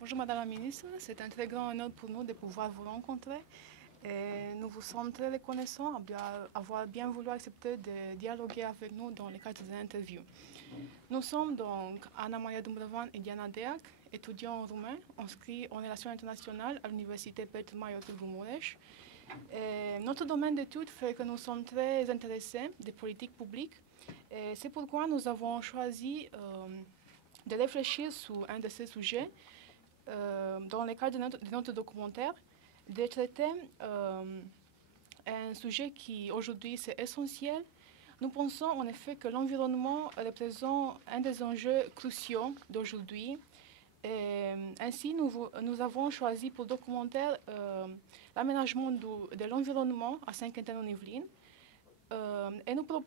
Bonjour Madame la Ministre, c'est un très grand honneur pour nous de pouvoir vous rencontrer. Et nous vous sommes très reconnaissants d'avoir bien voulu accepter de dialoguer avec nous dans le cadre de l'interview. Nous sommes donc Anna Maria Dumbrovan et Diana Deac, étudiants roumains inscrits en relations internationales à l'Université Petru Maio Târgu Mureș. Notre domaine d'études fait que nous sommes très intéressés des politiques publiques. C'est pourquoi nous avons choisi de réfléchir sur un de ces sujets dans le cadre de notre documentaire, de traiter un sujet qui aujourd'hui c'est essentiel. Nous pensons en effet que l'environnement représente un des enjeux cruciaux d'aujourd'hui. Ainsi, nous avons choisi pour documentaire l'aménagement de l'environnement à Saint-Quentin-en-Yvelines. Et notre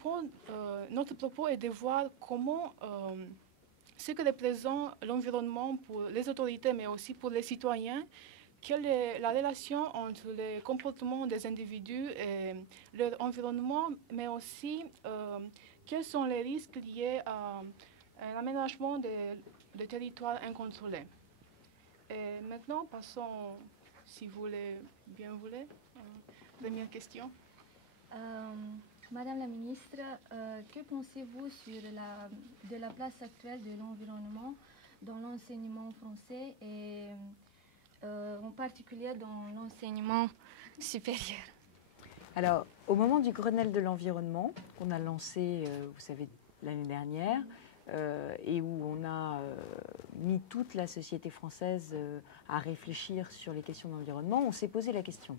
propos est de voir comment ce que représente l'environnement pour les autorités, mais aussi pour les citoyens, quelle est la relation entre les comportements des individus et leur environnement, mais aussi quels sont les risques liés à un aménagement de territoires incontrôlés. Et maintenant, passons, si vous voulez, bien voulez, première question. Madame la ministre, que pensez-vous de la place actuelle de l'environnement dans l'enseignement français et en particulier dans l'enseignement supérieur? Alors, au moment du Grenelle de l'environnement, qu'on a lancé, vous savez, l'année dernière, et où on a mis toute la société française à réfléchir sur les questions d'environnement, on s'est posé la question.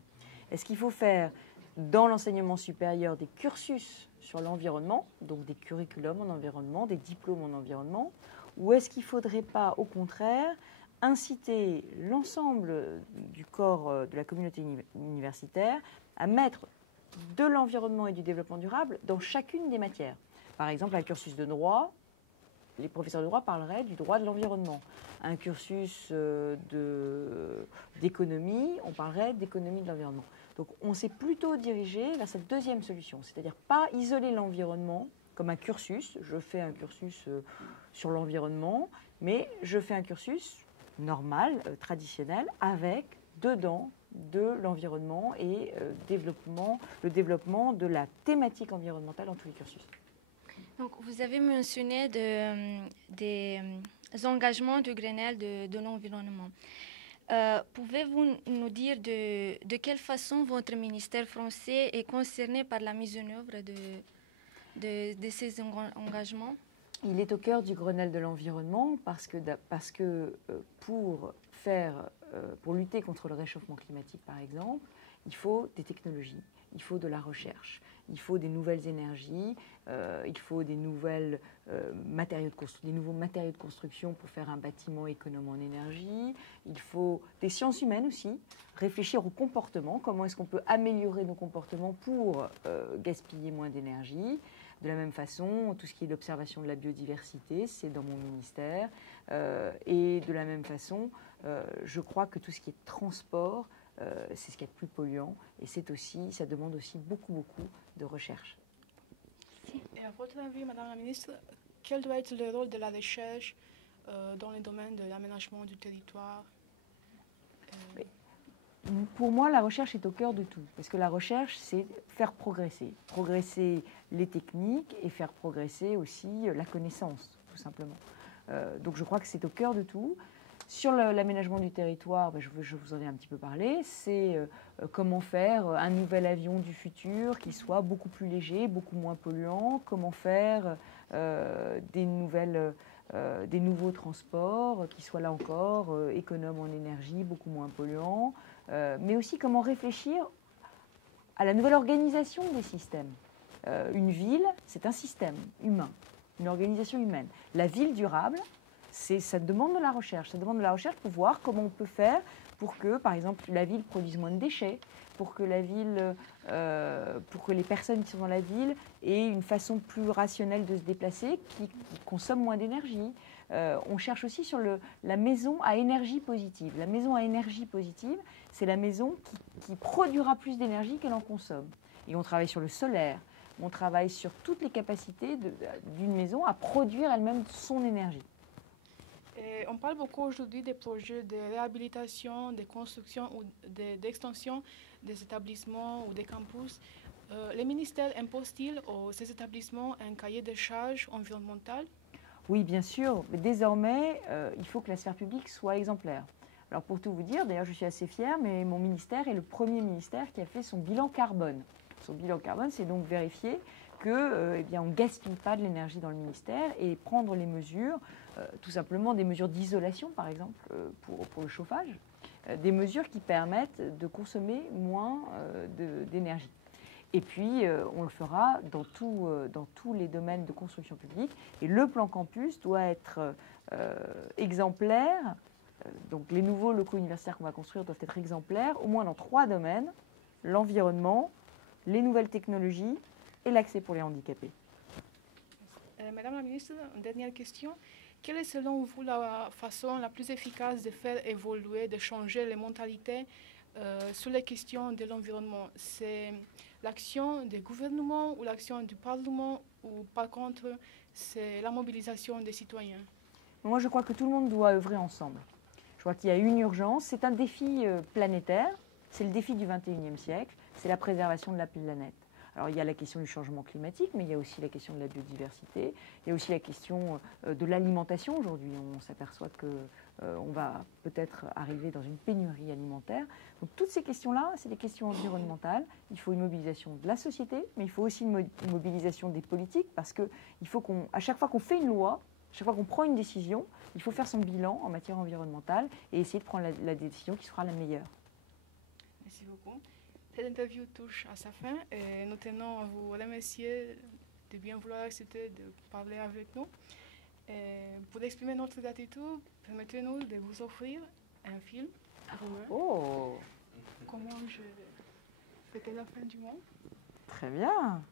Est-ce qu'il faut faire dans l'enseignement supérieur des cursus sur l'environnement, donc des curriculums en environnement, des diplômes en environnement, ou est-ce qu'il ne faudrait pas, au contraire, inciter l'ensemble du corps de la communauté universitaire à mettre de l'environnement et du développement durable dans chacune des matières? Par exemple, un cursus de droit, les professeurs de droit parleraient du droit de l'environnement. Un cursus d'économie, on parlerait d'économie de l'environnement. Donc on s'est plutôt dirigé vers cette deuxième solution, c'est-à-dire pas isoler l'environnement comme un cursus. Je fais un cursus sur l'environnement, mais je fais un cursus normal, traditionnel, avec dedans de l'environnement et le développement de la thématique environnementale dans tous les cursus. Donc, vous avez mentionné des engagements du Grenelle de l'environnement. Pouvez-vous nous dire de quelle façon votre ministère français est concerné par la mise en œuvre de ces engagements? Il est au cœur du Grenelle de l'environnement parce que pour lutter contre le réchauffement climatique, par exemple, il faut des technologies, il faut de la recherche, il faut des nouvelles énergies, il faut des nouveaux matériaux de construction pour faire un bâtiment économe en énergie. Il faut des sciences humaines aussi, réfléchir au comportement, comment est-ce qu'on peut améliorer nos comportements pour gaspiller moins d'énergie. De la même façon, tout ce qui est l'observation de la biodiversité, c'est dans mon ministère. Et de la même façon, je crois que tout ce qui est transport, c'est ce qui est le plus polluant. Et ça demande aussi beaucoup de recherche. Et à votre avis, Madame la Ministre, quel doit être le rôle de la recherche dans le domaine de l'aménagement du territoire? Pour moi, la recherche est au cœur de tout, parce que la recherche, c'est faire progresser les techniques et faire progresser aussi la connaissance, tout simplement. Donc je crois que c'est au cœur de tout. Sur l'aménagement du territoire, je vous en ai un petit peu parlé, c'est comment faire un nouvel avion du futur qui soit beaucoup plus léger, beaucoup moins polluant, comment faire des nouveaux transports qui soient là encore économes en énergie, beaucoup moins polluants, mais aussi comment réfléchir à la nouvelle organisation des systèmes. Une ville, c'est un système humain, une organisation humaine. La ville durable, ça demande de la recherche. Ça demande de la recherche pour voir comment on peut faire pour que, par exemple, la ville produise moins de déchets, pour que les personnes qui sont dans la ville aient une façon plus rationnelle de se déplacer, qui consomment moins d'énergie. On cherche aussi sur la maison à énergie positive. La maison à énergie positive, c'est la maison qui produira plus d'énergie qu'elle en consomme. Et on travaille sur le solaire. On travaille sur toutes les capacités d'une maison à produire elle-même son énergie. Et on parle beaucoup aujourd'hui des projets de réhabilitation, de construction ou d'extension des établissements ou des campus. Les ministères imposent-ils aux ces établissements un cahier de charges environnementales? Oui, bien sûr, mais désormais, il faut que la sphère publique soit exemplaire. Alors pour tout vous dire, d'ailleurs je suis assez fière, mais mon ministère est le premier ministère qui a fait son bilan carbone. Son bilan carbone, c'est donc vérifier que, eh bien, on ne gaspille pas de l'énergie dans le ministère et prendre les mesures, tout simplement des mesures d'isolation par exemple pour le chauffage, des mesures qui permettent de consommer moins d'énergie. Et puis, on le fera dans tous les domaines de construction publique. Et le plan campus doit être exemplaire. Donc, les nouveaux locaux universitaires qu'on va construire doivent être exemplaires, au moins dans 3 domaines: l'environnement, les nouvelles technologies et l'accès pour les handicapés. Madame la ministre, une dernière question. Quelle est selon vous la façon la plus efficace de faire évoluer, de changer les mentalités sur les questions de l'environnement? C'est l'action des gouvernements ou l'action du Parlement, ou par contre c'est la mobilisation des citoyens? Moi, je crois que tout le monde doit œuvrer ensemble. Je crois qu'il y a une urgence. C'est un défi planétaire. C'est le défi du XXIe siècle. C'est la préservation de la planète. Alors, il y a la question du changement climatique, mais il y a aussi la question de la biodiversité. Il y a aussi la question de l'alimentation. Aujourd'hui, on s'aperçoit qu'on va peut-être arriver dans une pénurie alimentaire. Donc, toutes ces questions-là, c'est des questions environnementales. Il faut une mobilisation de la société, mais il faut aussi une mobilisation des politiques, parce qu'il faut qu'à chaque fois qu'on fait une loi, chaque fois qu'on prend une décision, il faut faire son bilan en matière environnementale et essayer de prendre la décision qui sera la meilleure. Merci beaucoup. Cette interview touche à sa fin et nous tenons à vous remercier de bien vouloir accepter de parler avec nous. Et pour exprimer notre gratitude, permettez-nous de vous offrir un film. Oh, Comment je fêtais la fin du monde. très bien.